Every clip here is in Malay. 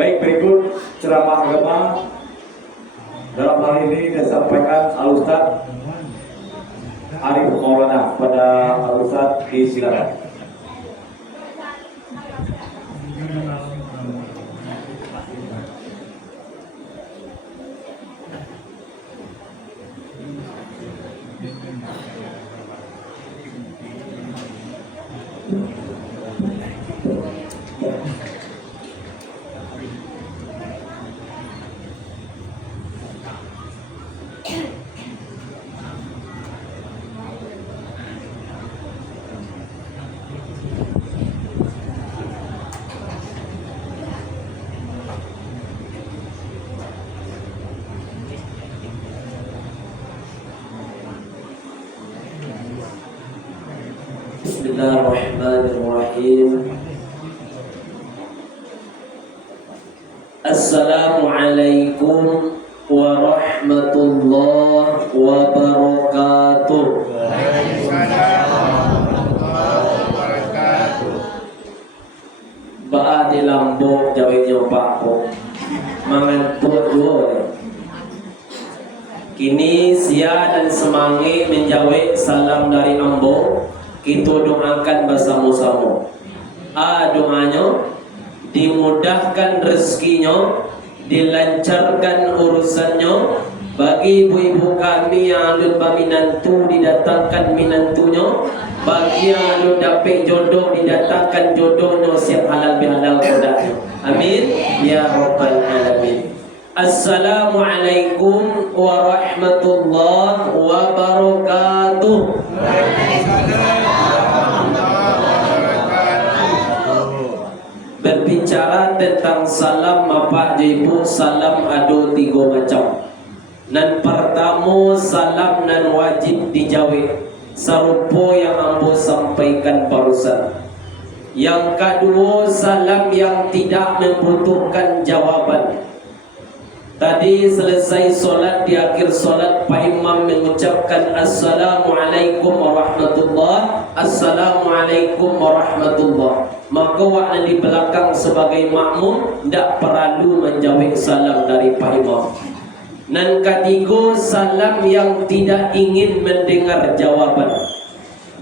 Baik, berikut ceramah agama. Dalam hal ini disampaikan Al-Ustaz Arif Maulana. Pada Al-Ustaz disilakan. Bismillahirrahmanirrahim. Assalamualaikum warahmatullahi wabarakatuh. Ba'a di Lombok jawabnya Pak Pok mengantuk dua. Kini sia dan semangi menjawab salam dari Lombok. Kita doakan bersama-sama. Doanya dimudahkan rezekinya, dilancarkan urusannya. Bagi ibu-ibu kami yang alun minantu didatangkan minantunya. Bagi yang alun dapat jodoh didatangkan jodohnya, siap halal bihalal kodaknya. Amin ya rabbal alamin. Assalamualaikum warahmatullahi wabarakatuh. Berbicara tentang salam bapak ibu, salam ada tiga macam. Nan pertama salam nan wajib dijawab, serupa yang ambo sampaikan barusan. Yang kedua salam yang tidak membutuhkan jawaban. Tadi selesai solat, di akhir solat Pak Imam mengucapkan Assalamualaikum warahmatullahi, Assalamualaikum warahmatullahi. Maka wakna di belakang sebagai makmum tidak perlu menjawab salam dari Pak Imam. Dan ketiga salam yang tidak ingin mendengar jawaban.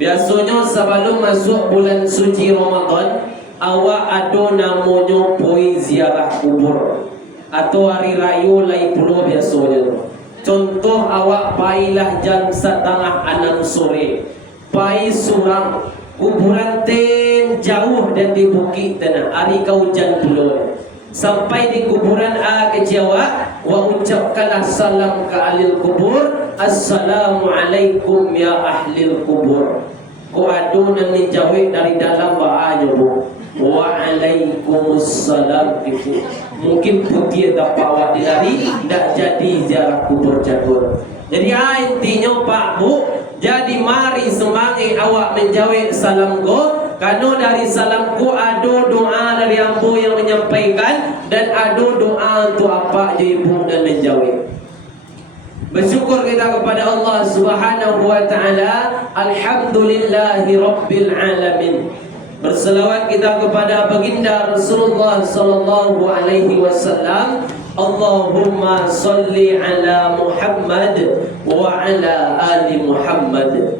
Biasanya sebelum masuk bulan suci Ramadan, awak ada namanya poi ziarah kubur atau hari raya lai puluh biasanya. Contoh awak pailah jam 5:30 sore, pai surang kuburan ten jauh dan di bukit tanah hari kau hujan puluh. Sampai di kuburan ke Jawa, wa ucapkanlah salam ke ahli kubur, Assalamualaikum ya ahli kubur. Ku adu dan menjawab dari dalam bahaya bu, Waalaikumsalam itu. Mungkin putih dapat awak dilari, tidak jadi ziarah kubur jadul. Jadi intinya Pak Bu, jadi mari semangat awak menjawab salam go. Karena dari salamku ada doa dari ambo yang menyampaikan, dan ada doa untuk apa ibu dan menjawab. Bersyukur kita kepada Allah Subhanahu wa taala. Alhamdulillahi rabbil alamin. Berselawat kita kepada baginda Rasulullah sallallahu alaihi wasallam. Allahumma salli ala Muhammad wa ala ali Muhammad.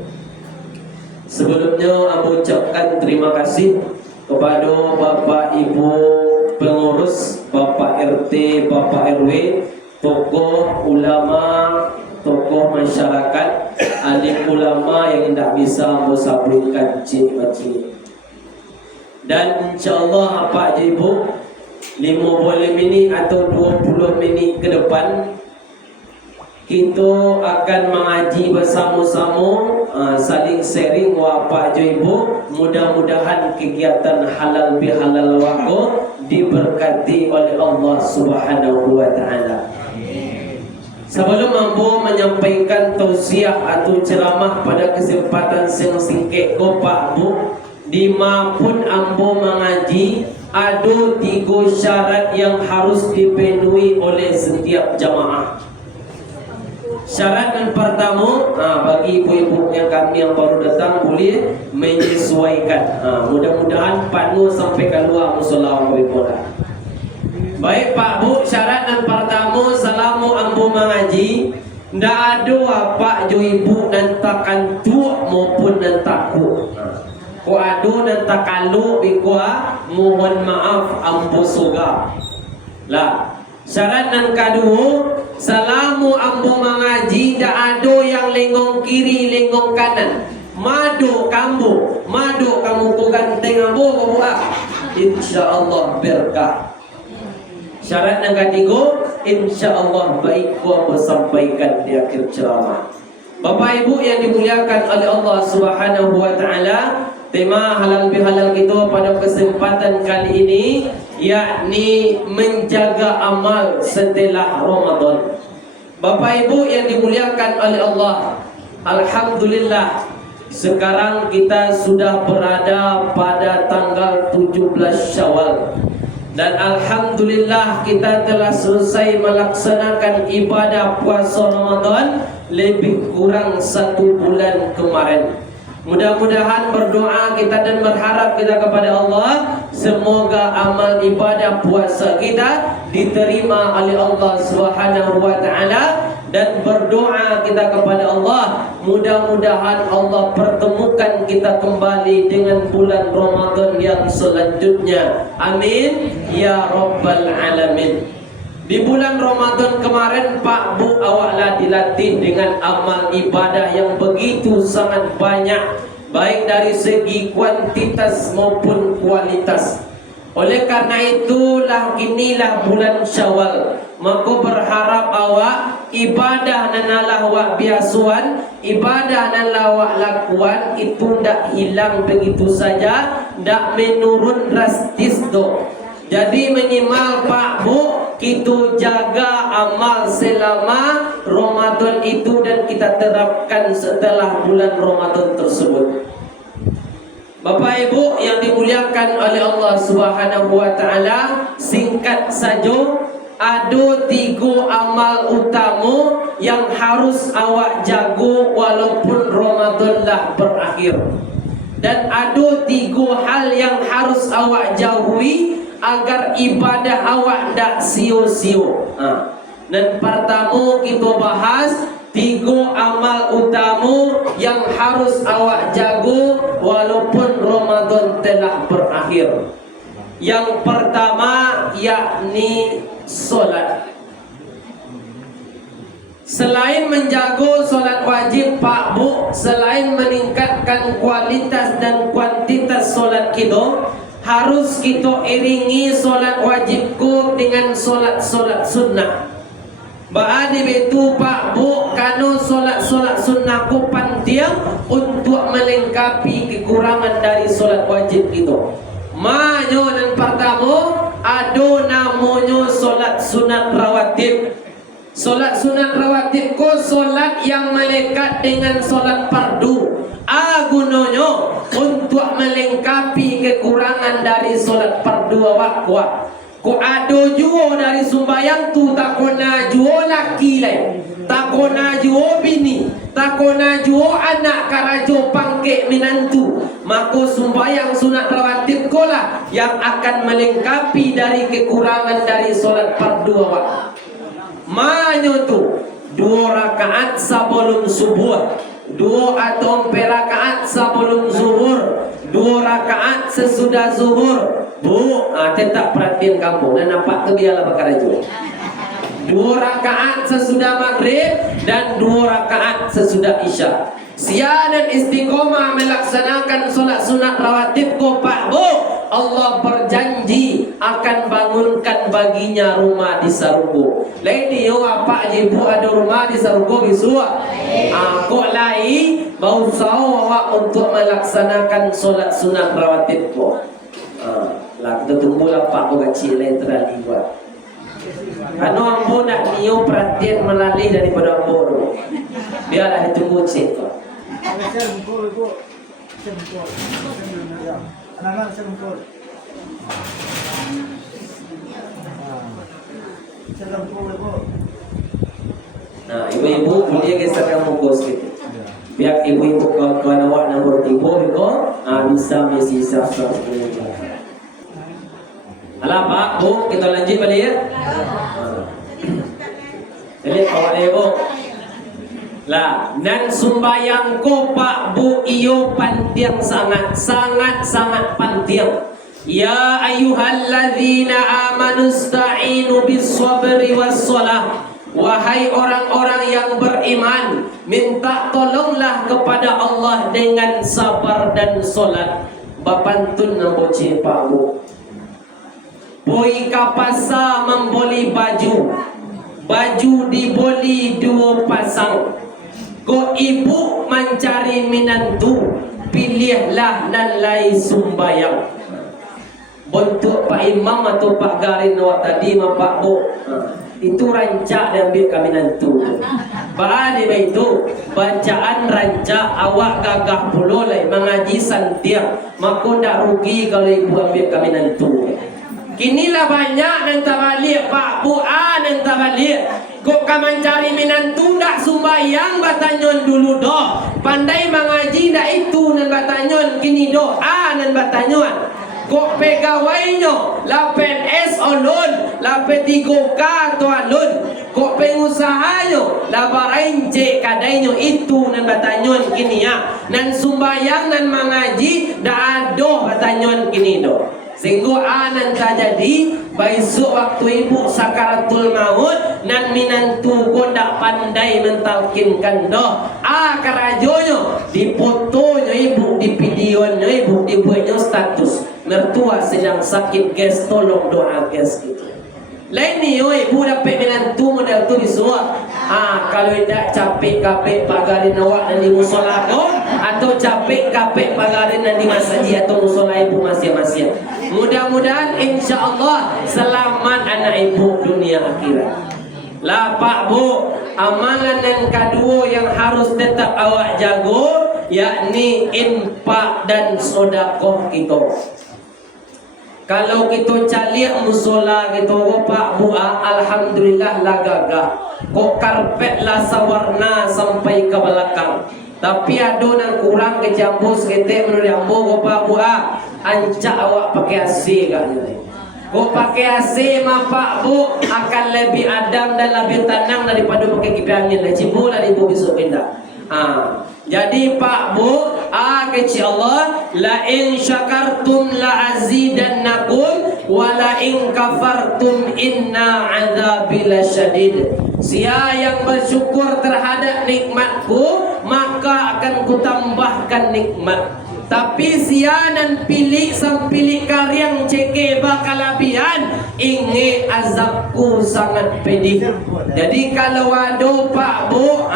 Sebelumnya aku ucapkan terima kasih kepada Bapak Ibu pengurus, Bapak RT, Bapak RW, tokoh ulama, tokoh masyarakat, alim ulama yang tidak bisa musabutkan cik-cik. Dan insyaAllah Pak Ibu 50 minit atau 20 minit ke depan kita akan mengaji bersama-sama, saling sharing Pak Ibu. Mudah-mudahan kegiatan halal bihalal wako diberkati oleh Allah Subhanahu wa taala. Sebelum ambo menyampaikan tausiah atau ceramah pada kesempatan yang singkat ko Pak Bu, di maupun ambo mengaji ada 3 syarat yang harus dipenuhi oleh setiap jamaah. Syarat yang pertama, bagi ibu-ibu yang kami yang baru datang boleh menyesuaikan. Mudah-mudahan panu sampai keluar musola ibu. Baik Pak Bu, syarat dan pertama salamu ambu mengaji. Ndak ada Pak jo ibu dan takkan tuak maupun dan takut. Ko ado dan takalu bikwa mohon maaf ambu soga. Lah, syarat dan kedua salamu ambu mengaji ndak ada yang lengong kiri lengong kanan. Madu kamu ku ganteng ambu buat. Insyaallah berkah. Syarat yang ketiga, insyaallah baik gua bersampaikan di akhir ceramah. Bapak Ibu yang dimuliakan oleh Allah Subhanahu wa taala, tema halal bihalal kita pada kesempatan kali ini yakni menjaga amal setelah Ramadan. Bapak Ibu yang dimuliakan oleh Allah, alhamdulillah sekarang kita sudah berada pada tanggal 17 Syawal. Dan alhamdulillah kita telah selesai melaksanakan ibadah puasa Ramadan lebih kurang 1 bulan kemarin. Mudah-mudahan berdoa kita dan berharap kita kepada Allah, semoga amal ibadah puasa kita diterima oleh Allah Subhanahu wa taala, dan berdoa kita kepada Allah, mudah-mudahan Allah pertemukan kita kembali dengan bulan Ramadan yang selanjutnya. Amin ya rabbal alamin. Di bulan Ramadan kemarin Pak Bu awaklah dilatih dengan amal ibadah yang begitu sangat banyak, baik dari segi kuantitas maupun kualitas. Oleh karena itulah inilah bulan Syawal, maka berharap awak ibadah dan awak biasuan, ibadah dan awak lakuan itu ndak hilang begitu saja, ndak menurun drastis do. Jadi minimal Pak Bu, kita jaga amal selama Ramadan itu dan kita terapkan setelah bulan Ramadan tersebut. Bapak Ibu yang dimuliakan oleh Allah Subhanahu wa taala, singkat saja ada 3 amal utama yang harus awak jago walaupun Ramadan lah berakhir. Dan ada 3 hal yang harus awak jauhi agar ibadah awak tak sia-sia. Dan pertama kita bahas 3 amal utama yang harus awak jago walaupun Ramadan telah berakhir. Yang pertama yakni solat. Selain menjaga solat wajib Pak Bu, selain meningkatkan kualitas dan kuantitas solat kita, harus kita iringi solat wajibku dengan solat-solat sunnah. Baadi betu Pak Bu, kanu solat-solat sunnahku penting untuk melengkapi kekurangan dari solat wajib kita. Manyo dan pertama ada namanya solat sunat rawatib. Solat sunat rawatib ko solat yang melekat dengan solat fardu. Gunanya untuk melengkapi kekurangan dari solat fardu awak kuat. Ko ada juo dari sumbayang tu tak kena juo laki lain, tak kena juo bini, tak kena juo anak karajo pangkek minantu. Maka sumbayang sunat rawatib ko lah yang akan melengkapi dari kekurangan dari solat fardu awak. Manyo tu 2 rakaat sebelum subuh, 2 atau 4 rakaat sebelum zuhur, 2 rakaat sesudah zuhur. Bu, tetap perhatian kamu dan nampak tu biarlah perkara itu. 2 rakaat sesudah maghrib dan 2 rakaat sesudah isya. Sia dan istiqomah melaksanakan solat sunat rawatib ko Pak Bu, Allah berjanji akan bangunkan baginya rumah di surga. Lain dia apa ibu ada rumah di surga bisua. Kok lain mau awak untuk melaksanakan solat sunat rawatib ko. Lah kita tunggulah Pak Bu kecil lain terlibat. Anu ambo nak niyo perhatian melalui daripada ambo. Biarlah ditunggu cik. Anak-anak sempur. Nah, ibu-ibu boleh geserkan muka sedikit. Biar ibu-ibu kawan awak nombor 3 bisa mesti sah-sah. Alah Pak, Bu, kita lanjut balik ya. Jadi awak dia Bu. Lah, dan sumbayang ko Pak Bu iyo pantiang sangat pantiang. Ya ayyuhalladzina amanu sta'inu bis-sabri was-shalah. Wahai orang-orang yang beriman, minta tolonglah kepada Allah dengan sabar dan solat. Bapantun namboci Pak Bu. Poi kapasa membeli baju. Baju dibeli 2 pasang. Ko ibu mencari minantu, pilihlah nan lai sumbayang. Bentuk Pak Imam atau Pak Garin awak tadi sama Pak Bu, itu rancak dia ambil kami nantu. Bahan dia itu bacaan rancak awak gagah puluh lah mengaji santiang, maka tak rugi kalau ibu ambil kami nantu. Kinilah banyak nan tabalik Pak Bu nan tabalik. Kok kaman cari minantu dak sumbayang batanyon dulu doh. Pandai mengaji dak itu nan batanyon kini doa nan batanyon. Kok pegawainya la PNS olun, la P3K atau alun. Kok pengusahanya la barenje kadainya itu nan batanyon kini ya. Nan sumbayang nan mengaji dak adoh batanyon kini doh. Sehingga anan terjadi besok waktu ibu sakaratul maut nan minantu ko ndak pandai mentalkinkan doh. Karajonya difotonya ibu, di videonya ibu, dibuatnya status mertua sedang sakit guys, tolong doa guys gitu. Lain ni ibu dapat minantu modal tu disuruh. Kalau tidak capek-capek pagarin awak dan di musola kau, atau capek-capek pagarin dan di masjid atau musola ibu masing-masing. Mudah-mudahan insya-Allah selamat anak ibu dunia akhirat. Lah Pak Bu, amalan yang kedua yang harus tetap awak jago yakni infak dan sedekah kita. Kalau kita calik musola kita Pak Bu, alhamdulillah lah gagah. Kok karpet lah sawarna sampai ke belakang. Tapi ada yang kurang ke jambus kita menurut ambo Pak Bu, ancak awak pakai AC katnya. Kok pakai AC mah Pak Bu akan lebih adem dan lebih tenang daripada pakai kipas angin. Cibu lah ibu besok pindah. Jadi Pak Bu, kecil Allah, la in syakartum la azidannakum wa la in kafartum inna azabi lasyadid. Sia yang bersyukur terhadap nikmatku, maka akan kutambahkan nikmat. Tapi sianan pilih sampilih karyang ceke bakalabian, inge azabku sangat pedih. Jadi kalau ada Pak Bu,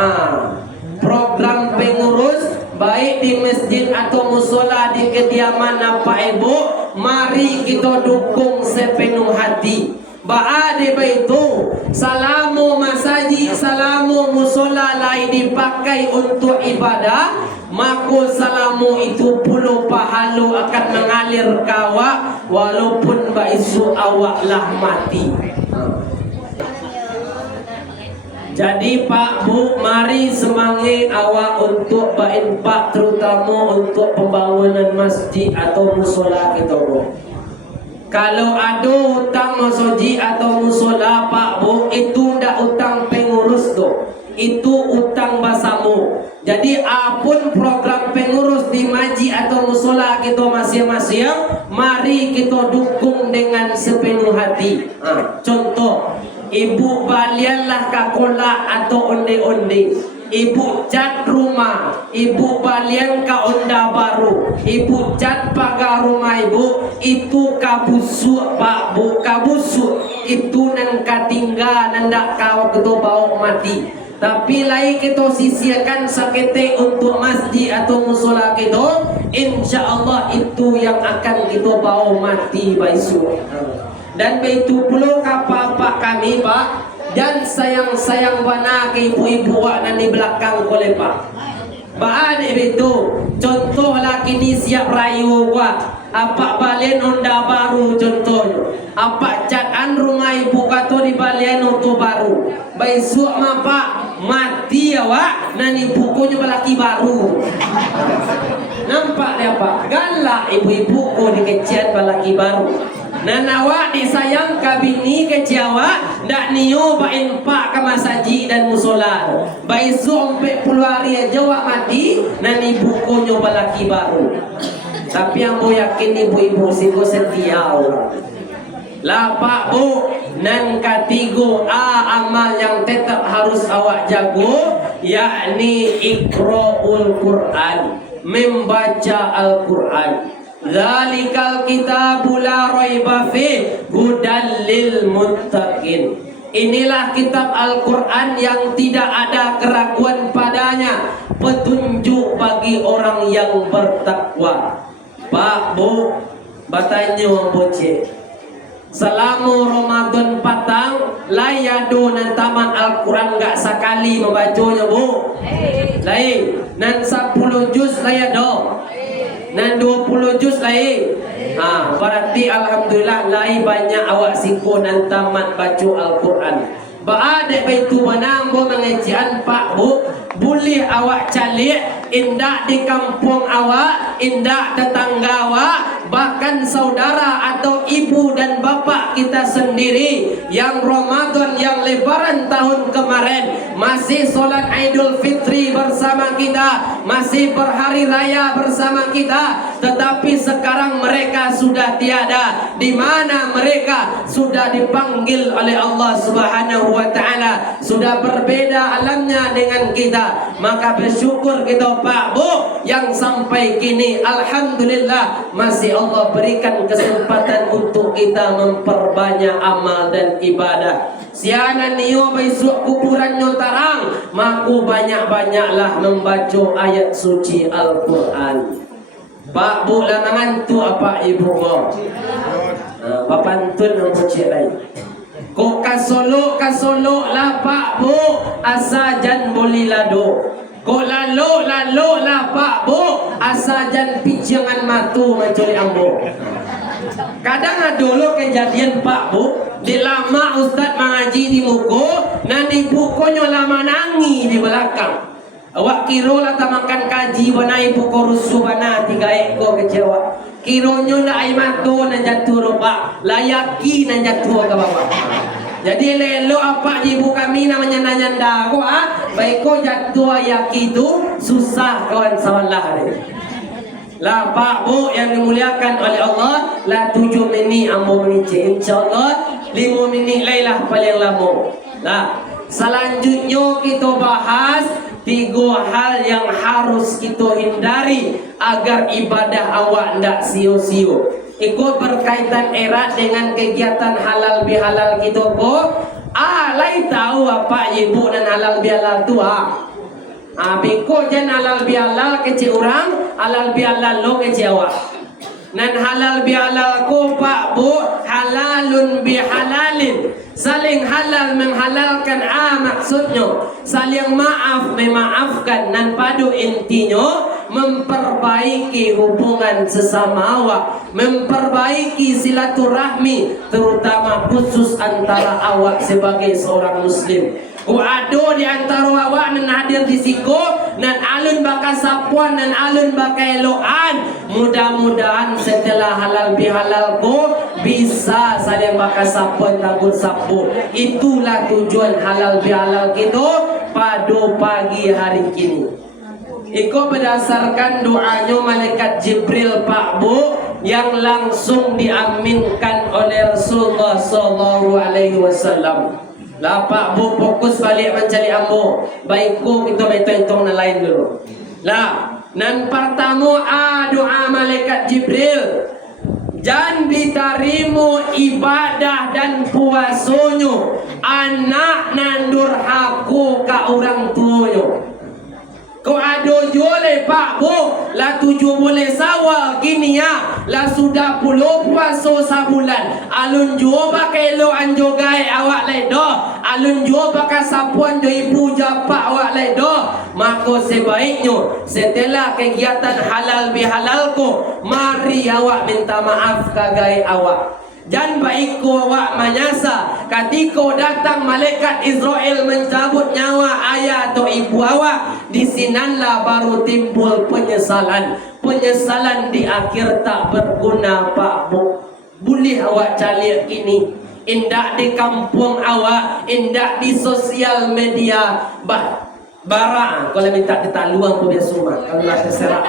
program pengurus baik di masjid atau musola di kediaman apa ibu, mari kita dukung sepenuh hati. Baade itu salamu masaji, salamu musola lain dipakai untuk ibadah, maka salamu itu puluh pahalu akan mengalir ke awak walaupun baisu awak lah mati. Jadi Pak Bu, mari semangat awak untuk berinfak, terutama untuk pembangunan masjid atau musola kita Bu. Kalau ada hutang masjid atau musola Pak Bu, itu ndak hutang pengurus tu, itu hutang basamu. Jadi apun program pengurus di masjid atau musola kita masing-masing, mari kita dukung dengan sepenuh hati. Contoh, ibu balianlah kakola atau onde-onde. Ibu cat rumah, ibu balian ka onda baru, ibu cat pagar rumah ibu, itu kabusuk Pak Bu, kabusuk itu nang katingga nandak kau kita bawa mati. Tapi lain kita sisihkan sakete untuk masjid atau musola kita, insya Allah itu yang akan kita bawa mati baisu. Dan begitu pula apa-apa kami Pak, dan sayang-sayang bana ke ibu-ibu wak di belakang oleh Pak. Bahan itu contoh laki ni siap rayu wak, apa balian onda baru contohnya, apa catan rumah ibu kata di balian untuk baru. Besok mah Pak mati ya wak, nani bukunya belaki baru. Nampak dia Pak, galak ibu-ibu ko dikecian belaki baru. Nan awak disayang ka bini ke Jawa, ndak niyo bain pak ke masjid dan musola. Bai sompe puluh hari aja awak mati, nan ibu ko nyoba laki baru. Tapi yang bo yakin ibu-ibu siko setia orang. Lah Pak Bu, nan katigo amal yang tetap harus awak jago, yakni iqra'ul Quran, membaca Al-Quran. Zalikal kitabul la raiba fi hudal lil muttaqin. Inilah kitab Al-Quran yang tidak ada keraguan padanya, petunjuk bagi orang yang bertakwa. Pak Bu, batanya wong bocil. Selama Ramadan patang, layado nan taman Al-Quran gak sekali membacanya Bu. Lain, nan 10 juz layado, nan 20 juz lain. Berarti alhamdulillah lain banyak awak siko nan tamat baca Al-Quran. Berada itu benang bo mengajian Pak Bu, boleh awak calik indak di kampung awak, indak tetangga awak, bahkan saudara atau ibu dan bapak kita sendiri yang Ramadan, yang lebaran tahun kemarin masih solat Idul Fitri bersama kita, masih berhari raya bersama kita, tetapi sekarang mereka sudah tiada. Di mana mereka sudah dipanggil oleh Allah Subhanahu wa taala, sudah berbeda alamnya dengan kita. Maka bersyukur kita Pak Bu yang sampai kini alhamdulillah masih Allah berikan kesempatan untuk kita memperbanyak amal dan ibadah. Sianan niyo besok kuburan nyotarang, maku banyak-banyaklah membaca ayat suci Al-Quran. Pak Bu lamangan tu apa ibu mo? Bapantun yang bocil lain. Ko kasolo lah Pak Bu, asajan boleh lado. Ko lalo lah Pak Bu, asajan pijangan matu mencuri ambo. Kadang ada dulu kejadian Pak Bu, di lama Ustaz mengaji di muko, dan di bukunya lama nangi di belakang. Awak kira lah tak makan kaji bana ibu ko rusuh bana 3 ekor kecewa. Kironyo na ay matu na jatuh rupa, layaki na jatuh ke bawah. Jadi lelo apa ibu kami namanya nanyanda ko baik ko jatuh ayaki itu susah kawan sawalah deh. Lah Pak Bu yang dimuliakan oleh Allah, lah 7 minit ambo menice, insyaallah 5 minit lailah paling lama. Lah selanjutnya kita bahas 3 hal yang harus kita hindari agar ibadah awak ndak sio-sio. Ikut berkaitan erat dengan kegiatan halal bihalal kita ko. Lai tahu apa ibu dan halal bihalal tu biko jan halal bihalal kecil orang, halal bihalal lo kecil awak. Nan halal bihalal ko Pak Bu, halalun bihalalin. Saling halal menghalalkan maksudnya saling maaf memaafkan, dan padu intinya memperbaiki hubungan sesama awak, memperbaiki silaturahmi terutama khusus antara awak sebagai seorang muslim. Ado di antara awak nan hadir di siko, nan alun bakal sapuan, nan alun bakal eloan. Mudah-mudahan setelah halal bihalal ko bisa saling bakal sapuan tabur sapu. Itulah tujuan halal bihalal kita pada pagi hari kini. Iko berdasarkan doanya malaikat Jibril Pak Bu yang langsung diaminkan oleh Rasulullah sallallahu alaihi wasallam. Lah Pak Bu fokus balik mencari ambo. Baikku kita hitung-hitung yang lain dulu. Lah, nan pertama doa malaikat Jibril. Jan ditarimu ibadah dan puasonyo anak nandur haku ka orang tuonyo. Kau ada jole Pak Bu, lah 7 boleh sawal gini lah sudah 10 puasa sabulan. Alun jo pakai lo anjo gai awak ledo, alun jo pakai sapuan jo ibu japa awak ledo. Maka sebaiknya setelah kegiatan halal bihalal ko, mari awak minta maaf ke gai awak. Dan baikku awak menyasa ketika datang malaikat Israel mencabut nyawa ayah atau ibu awak, di sinanlah baru timbul penyesalan. Penyesalan di akhir tak berguna Pak Bu. Boleh awak cari kini. Indak di kampung awak, indak di sosial media. Barang kalau minta ditaluang pun dia semua. Kalau lah terserak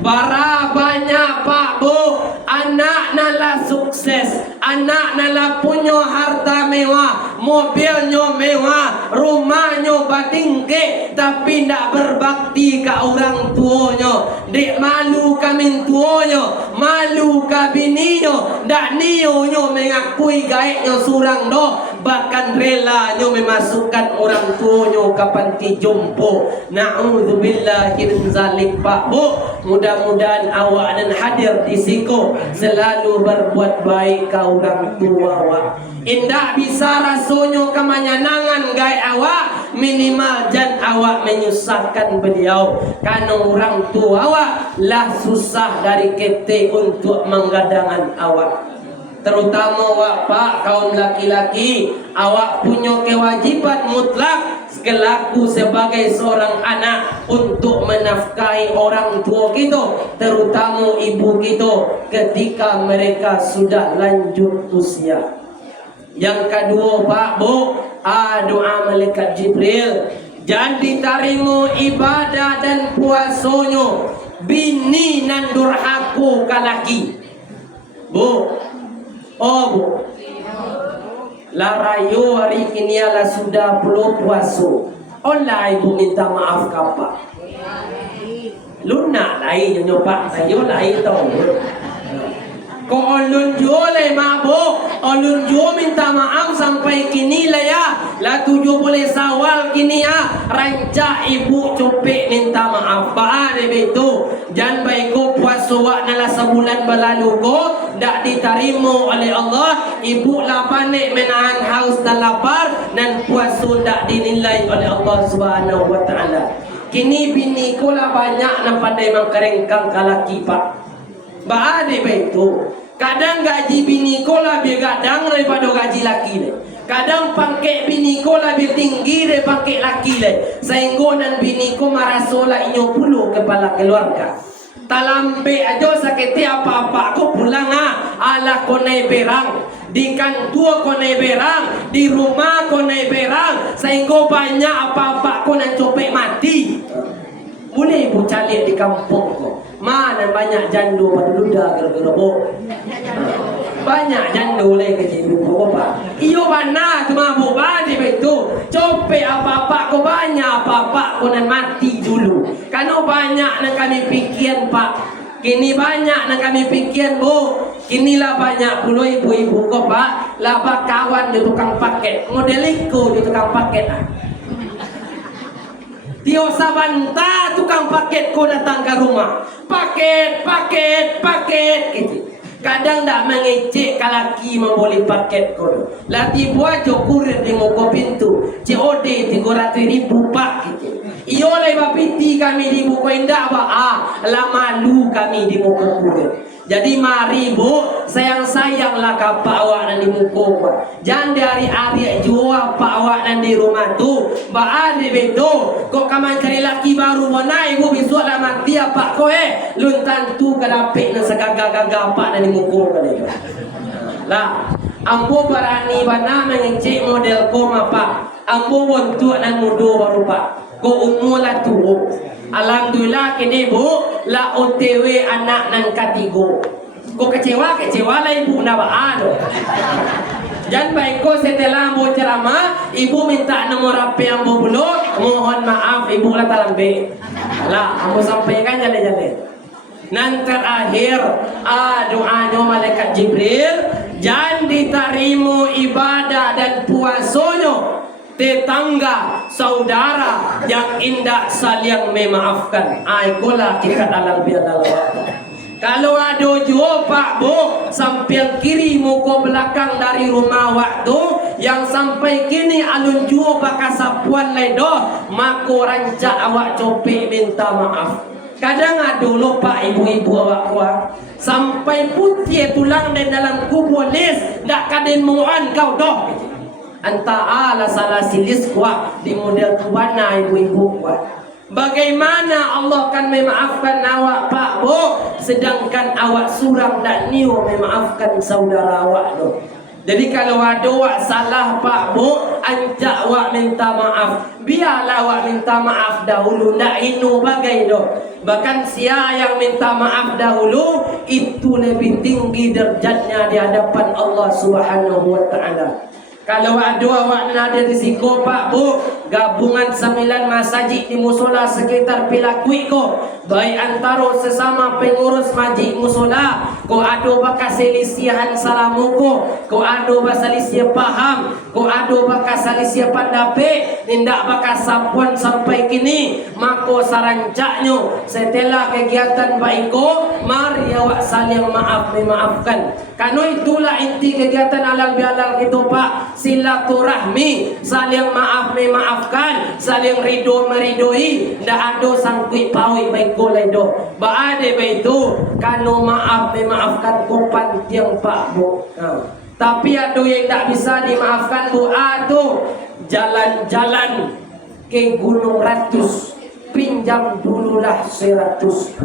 bara banyak Pak Bu, anak nala sukses, anak nala punya harta mewah, mobilnya mewah, rumahnya batingke, tapi ndak berbakti ke orang tuanya. Dek malu kami tuanya, malu ke bininya, ndak nionyo mengakui gaibnya surang doh, bahkan relanya memasukkan orang tuanya ke panti jompo. Na'udzubillahi min zalik Pak Bu. Mudah-mudahan awak dan hadir di siko selalu berbuat baik ke orang tua awak. Indah bisa rasanya kemenyenangan gai awak, minimal jan awak menyusahkan beliau. Karena orang tua awak lah susah dari kita untuk menggadangan awak. Terutama awak Pak, kaum laki-laki, awak punya kewajiban mutlak selaku sebagai seorang anak untuk menafkahi orang tua kita, terutama ibu kita ketika mereka sudah lanjut usia. Yang kedua Pak Bu, doa malaikat Jibril, jangan diterima ibadah dan puasanya bini nan durhaku kalaki. Bu, oh Bu, larayo hari ini ala sudah belum puasa. Olah ibu minta maaf kapak. Lunak lain nyoba tayo lain tau. Kau ulun jo le mabuk, ulun jo minta maaf sampai kini lah ya. Lah 17 Syawal kini ya, rancak ibu copek minta maaf. Pak begitu. Jangan baik ko puasa wak nala sebulan berlalu ko dak diterima oleh Allah. Ibu lah panik menahan haus dan lapar, dan puasa dak dinilai oleh Allah Subhanahu wa taala. Kini bini ko lah banyak nak pandai mengkerengkang kalaki Pak. Baade begitu. Kadang gaji bini ko lebih gadang daripada gaji laki le. Kadang pangkek bini ko lebih tinggi daripada pangkek laki le. Sehingga dan bini ko marasola inyo puluh kepala keluarga. Talambe aja sakiti apa-apa ko pulang ala ko naik berang. Di kantor ko naik berang, di rumah ko naik berang, sehingga banyak apa-apa ko nak copek mati. Boleh ibu cari di kampung ko. Mana banyak jandu pada duda gara-gara bo. Banyak jandu le ke ibu Pak. Iyo bana tu mabuk badi begitu. Copek apa-apa ko banyak apa-apa ko nan mati dulu. Karena banyak nak kami pikir Pak. Kini banyak nak kami pikir Bu. Kinilah banyak puluh ibu-ibu ko Pak. Lah kawan di tukang paket. Modeliko di tukang paket. Tio sabanta tukang paket ko datang ke rumah. Paket gitu. Kadang tak mengecek kalaki membeli paket ko. Lah tiba aja kurir di muka pintu. COD 300,000 Pak gitu. Iyo le bapiti kami di muka indah Pak. Lah malu kami di muka kurir. Jadi mari Bu, sayang-sayanglah kapak awak dan di muka Pak. Jangan dari-hari jual pak awak dan di rumah tu. Mbak begitu. Kok kamu cari laki baru mana ibu besok lah mati apa kau luntan tu kedapik dan segagah-gagah pak dan di muka kan itu. Lah, ambo berani bana mengecek model koma Pak. Ambo bontuk dan mudo baru Pak. Kau umur lah tu. Alhamdulillah kini Bu la OTW anak nan katigo. Kau kecewa lah ibu nak baan. Jangan baik kau setelah mau ceramah, ibu minta nomor HP yang mau belum, mohon maaf ibu lah talambe. Lah, aku sampaikan jale-jale. Nan terakhir, doanya malaikat Jibril, jangan diterima ibadah dan puasanya tetangga, saudara yang indah saling memaafkan. Ikulah kita dalam biar dalam waktu. Kalau ada jua Pak Bu, samping kiri muka belakang dari rumah waktu yang sampai kini alun jua pakai sapuan ledo, maka rancak awak copek minta maaf. Kadang ada lupa ibu-ibu awak kuat sampai putih tulang dan dalam kubur lis dak kaden muan kau doh. Anta ala salah silis kuat di model kubana ibu-ibu kuat. Bagaimana Allah akan memaafkan awak Pak Bu, sedangkan awak surang dan niu memaafkan saudara awak tu. Jadi kalau ada awak salah Pak Bu, anjak awak minta maaf. Biarlah awak minta maaf dahulu, nak inu bagai tu. Bahkan sia yang minta maaf dahulu itu lebih tinggi derajatnya di hadapan Allah Subhanahu wa taala. Kalau ada awak ada risiko Pak Bu, gabungan 9 masjid di musola sekitar Pilakui ko, baik antara sesama pengurus masjid musola, ko ada bakas selisihan salamu ko ada basalisia paham, ko ada bakas salisia pandape, tindak bakas sapuan sampai kini, mako sarancaknya setelah kegiatan baiko, mari awak saling maaf memaafkan. Karena itulah inti kegiatan halal bihalal itu Pak, silaturahmi, saling maaf memaafkan, saling ridho meridoi, ndak ada sangkui pawi baik koledo. Ba ade itu kanu maaf memaafkan ko pantiang Pak Bu. Tapi ada yang tak bisa dimaafkan Bu, atuh jalan-jalan ke Gunung Ratus, pinjam dululah 100.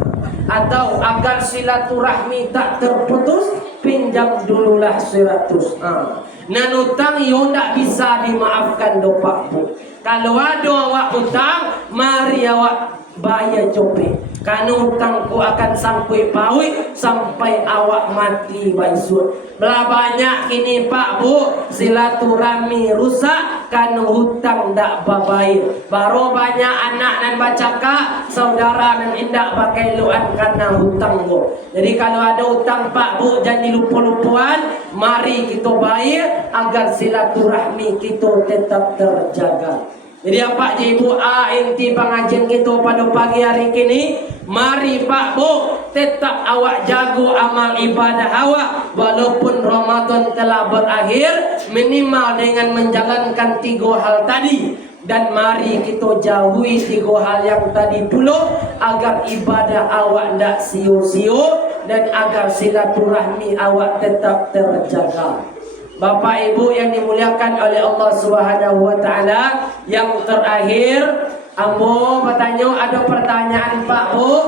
Atau agar silaturahmi tak terputus, pinjam dululah 100. Nan utang yo ndak bisa dimaafkan do Pak Bu. Kalau ada awak utang, mari awak bayar cope. Karena utangku akan sampai pawi sampai awak mati baisut. Belah banyak kini Pak Bu, silaturahmi rusak karena hutang ndak babayar. Baru banyak anak dan bacaka, saudara dan indak pakai luan karena hutang go. Jadi kalau ada hutang Pak Bu jangan lupa-lupuan, mari kita bayar agar silaturahmi kita tetap terjaga. Jadi apa je Ibu inti pengajian kita pada pagi hari kini, mari Pak Bu tetap awak jago amal ibadah awak walaupun Ramadan telah berakhir, minimal dengan menjalankan 3 hal tadi. Dan mari kita jauhi 3 hal yang tadi dulu agar ibadah awak tidak sio-sio dan agar silaturahmi awak tetap terjaga. Bapak Ibu yang dimuliakan oleh Allah Subhanahu wa taala, yang terakhir ambo bertanya, ada pertanyaan Pak Bu?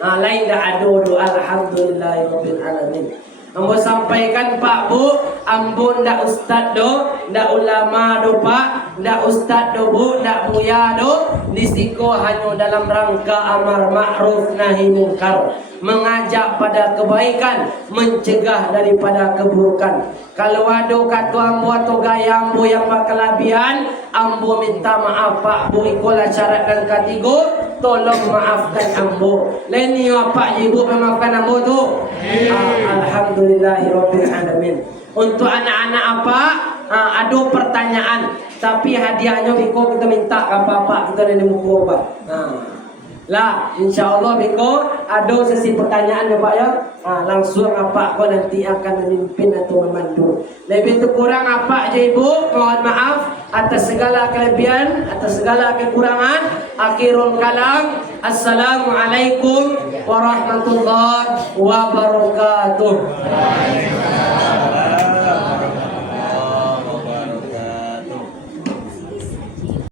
Lain dah ada doa alhamdulillahirabbil alamin. Ambo sampaikan Pak Bu, ambo ndak ustaz do, ndak ulama do Pak, ndak ustaz do Bu, ndak buya do, disiko hanya dalam rangka amar ma'ruf nahi munkar, mengajak pada kebaikan, mencegah daripada keburukan. Kalau ada kata ambo atau gaya ambo yang berkelebihan, ambo minta maaf Pak Bu, ikulah syarat dan ketiga, tolong maafkan ambo. Lain ni Pak Ibu memaafkan ambo tu. Alhamdulillahirabbil alamin. Untuk anak-anak apa? Ada pertanyaan, tapi hadiahnya biko kita minta apa-apa kita ada muka apa. Lah, insyaallah biko ada sesi pertanyaan ya Pak ya. Langsung apa kau nanti akan memimpin atau memandu. Lebih kurang apa aja Ibu, mohon maaf atas segala kelebihan, atas segala kekurangan. Akhirul kalam, assalamualaikum warahmatullahi wabarakatuh.